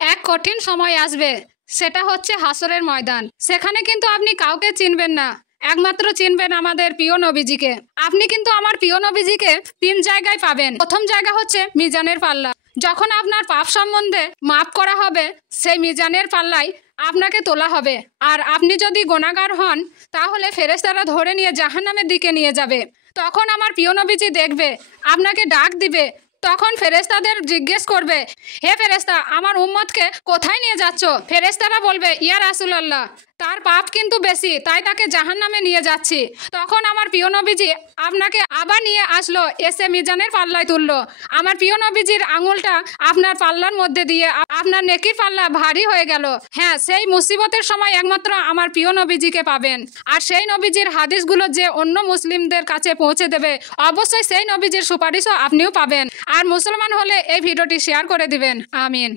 এক কঠিন সময় আসবে, সেটা হচ্ছে হাসরের ময়দান। সেখানে কিন্তু আপনি কাউকে চিনবেন না, একমাত্র চিনবেন আমাদের প্রিয় নবীজিকে। আপনি কিন্তু আমার প্রিয় নবীজিকে 3 জায়গায় পাবেন। প্রথম জায়গা হচ্ছে মিজানের পাল্লা। যখন আপনার পাপ সম্বন্ধে মাফ করা হবে, সেই মিজানের পাল্লায় আপনাকে তোলা হবে। আর আপনি যদি গুনাহগার হন, তাহলে ফেরেশতারা ধরে নিয়ে জাহান্নামের দিকে নিয়ে যাবে। তখন আমার প্রিয় নবীজি দেখবে, আপনাকে ডাক দিবে। তখন ফেরেশতাদের জিজ্ঞেস করবে, হে ফেরেশতা, আমার উম্মতকে কোথায় নিয়ে যাচ্ছ? ফেরেশতারা বলবে, ইয়া রাসূলুল্লাহ, তার পাপ কিন্তু বেশি, তাই তাকে জাহান্নামে নিয়ে যাচ্ছি। তখন আমার প্রিয় নবীজি আপনাকে আবার নিয়ে আসলো, এসে মিজানের পাল্লায় তুললো। আমার প্রিয় নবীজির আঙুলটা আপনার পাল্লার মধ্যে দিয়ে আপনার নেকির পাল্লা ভারী হয়ে গেল। হ্যাঁ, সেই মুসিবতের সময় একমাত্র আমার প্রিয় নবীজিকে পাবেন। আর সেই নবীজির হাদিসগুলো যে অন্য মুসলিমদের কাছে পৌঁছে দেবে, অবশ্যই সেই নবীজির সুপারিশও আপনিও পাবেন। আর মুসলমান হলে এই ভিডিওটি শেয়ার করে দিবেন। আমিন।